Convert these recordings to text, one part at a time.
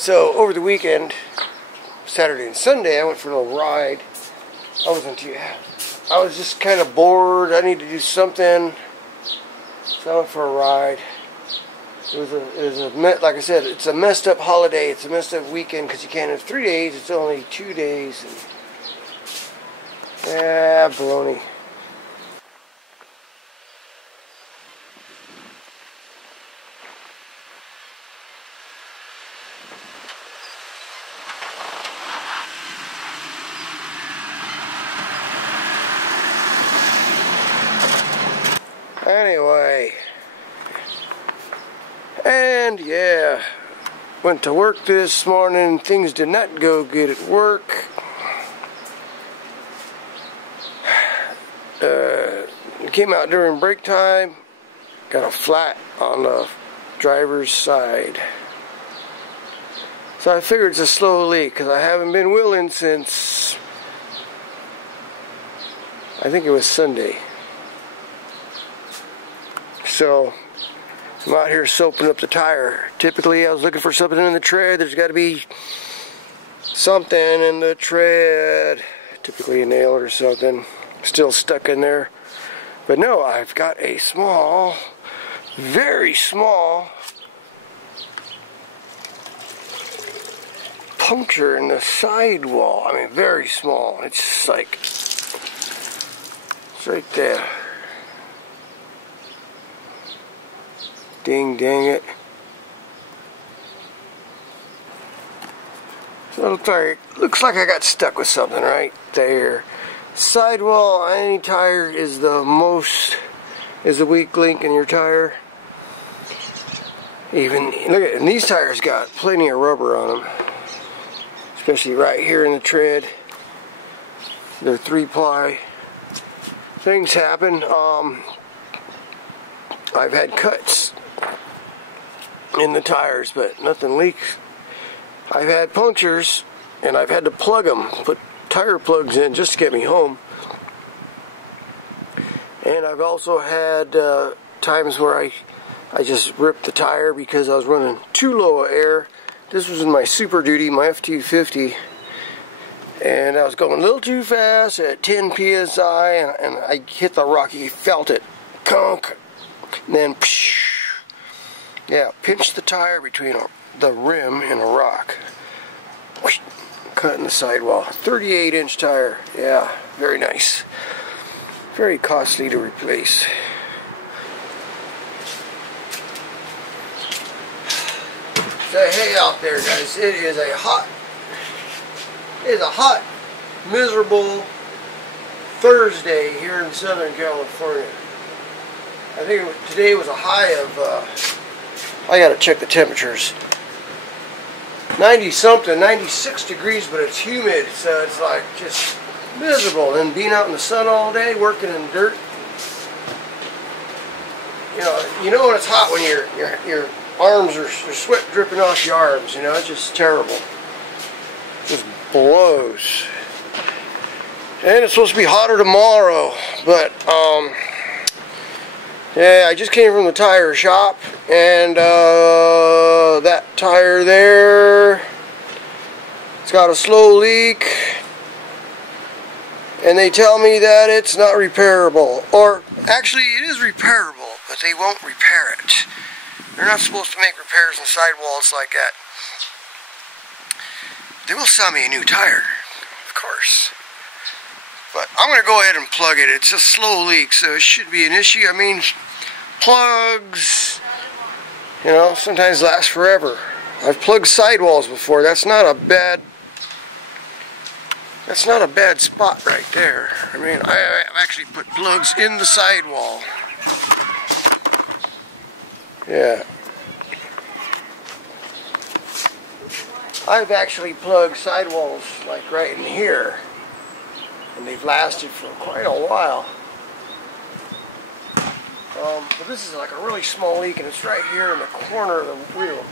So over the weekend, Saturday and Sunday, I went for a little ride. I was just kind of bored. I needed to do something, so I went for a ride. Like I said, it's a messed up holiday. It's a messed up weekend because you can't have 3 days. It's only 2 days. And, baloney. Anyway, and yeah, went to work this morning. Things did not go good at work. Came out during break time, got a flat on the driver's side. So I figured it's a slow leak because I haven't been wheeling since, I think it was Sunday. So I'm out here soaping up the tire. Typically I was looking for something in the tread. There's got to be something in the tread. Typically a nail or something still stuck in there. But no, I've got a small, very small puncture in the sidewall. I mean, very small. It's like, it's right there. Dang it. So it looks like I got stuck with something right there. Sidewall, any tire is the weak link in your tire. Even, look at, and these tires got plenty of rubber on them. Especially right here in the tread. They're 3-ply. Things happen. I've had cuts in the tires, but nothing leaks. I've had punctures, and I've had to plug them, put tire plugs in just to get me home. And I've also had times where I just ripped the tire because I was running too low of air. This was in my Super Duty, my F250, and I was going a little too fast at 10 psi, and I hit the rock. You felt it, conk, and then yeah, pinched the tire between the rim and a rock. Cut in the sidewall. 38-inch tire. Yeah, very nice. Very costly to replace. Say hey out there, guys. It is a hot, miserable Thursday here in Southern California. I think today was a high of, I gotta check the temperatures. 90 something, 96 degrees, but it's humid, so it's like just miserable. And being out in the sun all day, working in dirt. You know when it's hot when your arms are sweat dripping off your arms. You know, it's just terrible. It just blows. And it's supposed to be hotter tomorrow, but yeah, I just came from the tire shop, and that tire there, it's got a slow leak, and they tell me that it's not repairable. Or actually it is repairable, but they won't repair it. They're not supposed to make repairs on sidewalls like that. They will sell me a new tire, of course. But I'm going to go ahead and plug it. It's a slow leak, so it should be an issue. I mean, plugs, sometimes last forever. I've plugged sidewalls before. That's not a bad spot right there. I mean, I've actually put plugs in the sidewall. Yeah. I've actually plugged sidewalls like right in here. And they've lasted for quite a while. But this is like a really small leak, and it's right here in the corner of the wheel,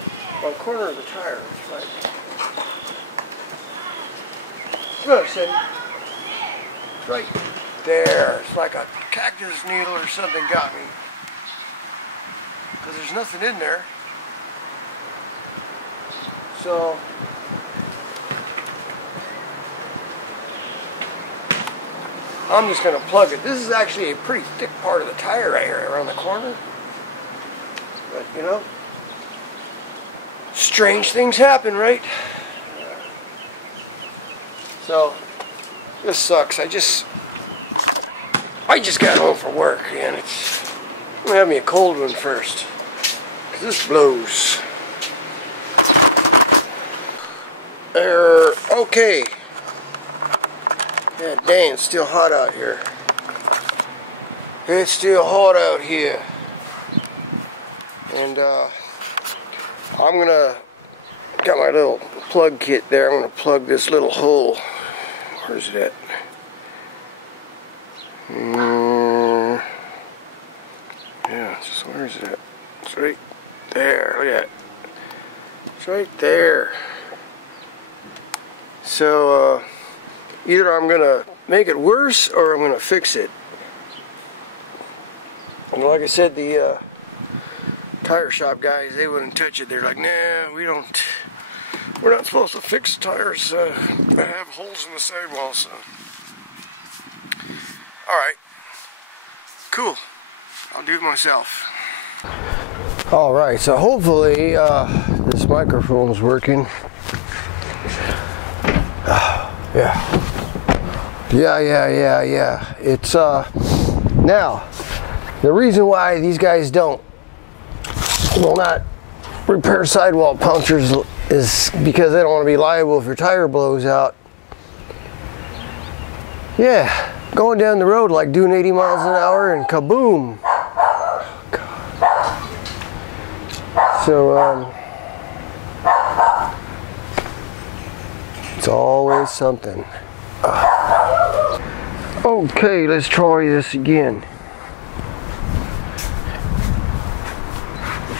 or the corner of the tire. It's like, look, Sid, it's right there. It's like a cactus needle or something got me, because there's nothing in there. So I'm just going to plug it. This is actually a pretty thick part of the tire right here around the corner. But you know, strange things happen, right? So this sucks. I just got home from work, and I'm gonna have me a cold one first, cause this blows. Okay. Yeah, dang, it's still hot out here. It's still hot out here. And I'm gonna got my little plug kit there. I'm gonna plug this little hole. Where's it at? Yeah, where is it at? It's right there. Look at it. It's right there. So either I'm gonna make it worse or I'm gonna fix it. And like I said, the tire shop guys, they wouldn't touch it. They're like, nah, we're not supposed to fix tires that have holes in the sidewall. So, all right, cool. I'll do it myself. All right, so hopefully this microphone's working. Yeah. It's now the reason why these guys will not repair sidewall punctures is because they don't want to be liable if your tire blows out. Yeah, going down the road like doing 80 miles an hour and kaboom. God. So it's always something. Okay, let's try this again.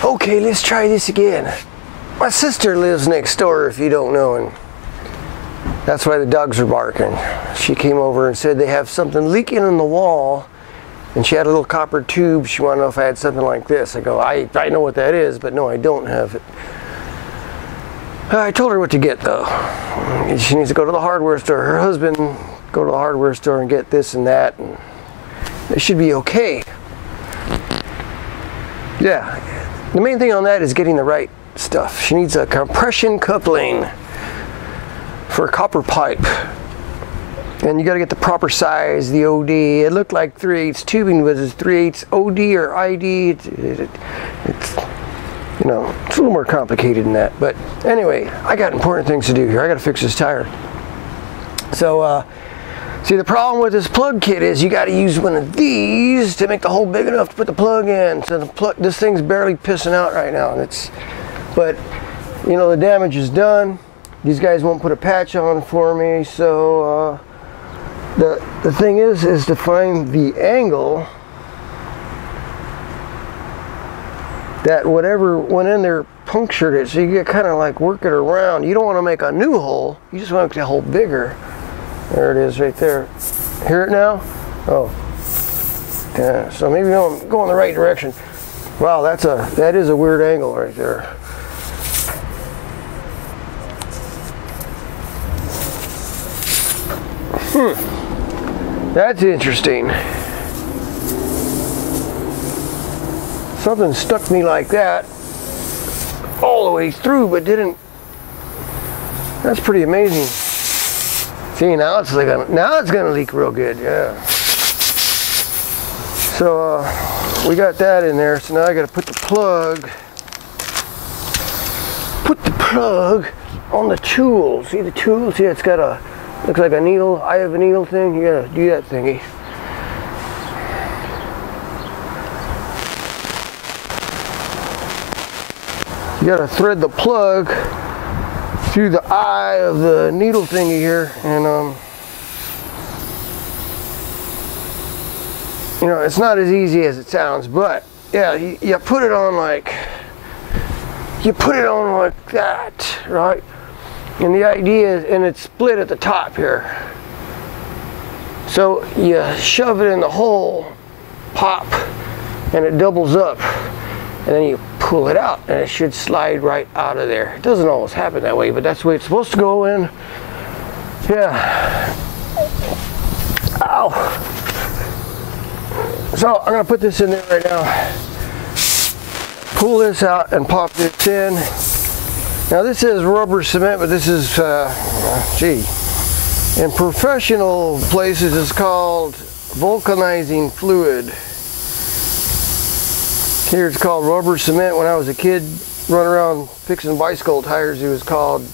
Okay, let's try this again. My sister lives next door, if you don't know, and that's why the dogs are barking. She came over and said they have something leaking in the wall, and she had a little copper tube. She wanted to know if I had something like this. I go, I know what that is, but no, I don't have it. I told her what to get, though. She needs to go to the hardware store. Her husband go to the hardware store and get this and that, and it should be okay. Yeah, the main thing on that is getting the right stuff. She needs a compression coupling for a copper pipe, and you got to get the proper size, the OD. It looked like 3/8 tubing, but it's 3/8 OD or ID. It's you know, it's a little more complicated than that. But anyway, I got important things to do here. I got to fix this tire. So see, the problem with this plug kit is you got to use one of these to make the hole big enough to put the plug in. So this thing's barely pissing out right now. But you know, the damage is done. These guys won't put a patch on for me. So the thing is to find the angle that whatever went in there punctured it. So you get kind of like work it around. You don't want to make a new hole. You just want to make the hole bigger. There it is right there. Hear it now? Oh. Yeah, so maybe I'm going the right direction. Wow, that is a weird angle right there. That's interesting. Something stuck me like that all the way through, but didn't. That's pretty amazing. See, now it's gonna leak real good, yeah. So we got that in there. So now I got to put the plug on the tool. See the tool? See, it's got a looks like a needle, eye of a needle thing. You gotta do that thingy. You gotta thread the plug through the eye of the needle thingy here, and you know, it's not as easy as it sounds, but yeah, you put it on like that, right? And the idea is, and it's split at the top here. So you shove it in the hole, pop, and it doubles up. and then you pull it out and it should slide right out of there. It doesn't always happen that way, but that's the way it's supposed to go in. Yeah. Ow. So I'm going to put this in there right now. Pull this out and pop this in. Now this is rubber cement, but this is, gee, in professional places it's called vulcanizing fluid. Here it's called rubber cement. When I was a kid running around fixing bicycle tires, it was called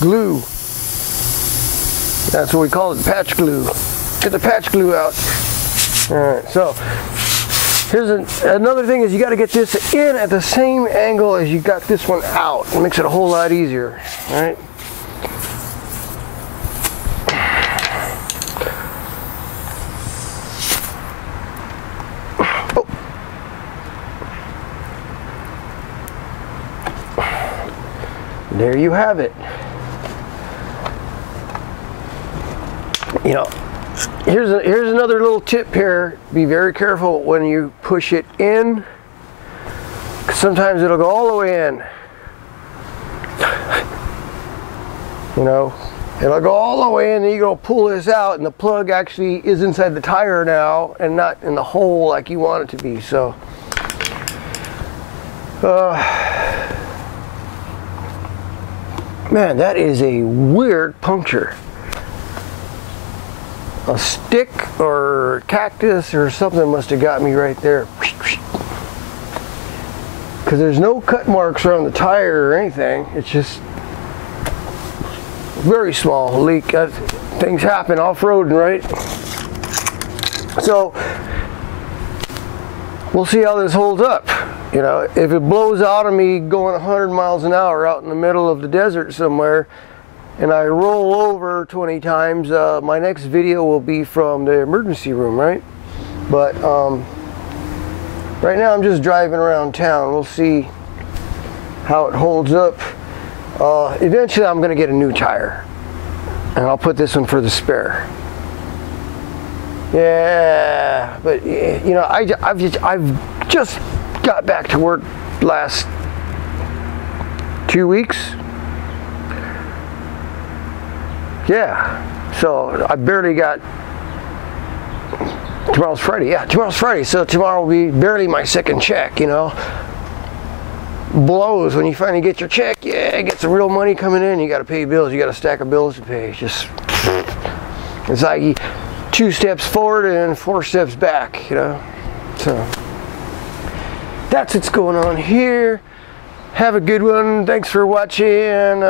glue. That's what we call it, patch glue. Get the patch glue out. Alright, so here's another thing is you got to get this in at the same angle as you got this one out. It makes it a whole lot easier. Alright. Oh. There you have it. You know, here's another little tip here. Be very careful when you push it in, 'cause sometimes it'll go all the way in. You know, it'll go all the way in, and you go pull this out, and the plug actually is inside the tire now, and not in the hole like you want it to be. So, man, that is a weird puncture. A stick or cactus or something must have got me right there. Because there's no cut marks around the tire or anything. It's just very small leak. Things happen off-roading, right? So we'll see how this holds up. You know, if it blows out of me going 100 miles an hour out in the middle of the desert somewhere, and I roll over 20 times, my next video will be from the emergency room, right? But right now I'm just driving around town. We'll see how it holds up. Eventually I'm going to get a new tire, and I'll put this one for the spare. Yeah, but you know, I've just got back to work last 2 weeks. Yeah, so I barely got, tomorrow's Friday, yeah, tomorrow's Friday, so tomorrow will be barely my second check, you know. Blows when you finally get your check, yeah, get some real money coming in, you gotta pay bills, you got a stack of bills to pay. It's like 2 steps forward and 4 steps back, you know. So, that's what's going on here. Have a good one. Thanks for watching.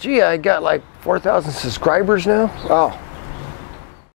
Gee, I got like 4,000 subscribers now. Wow.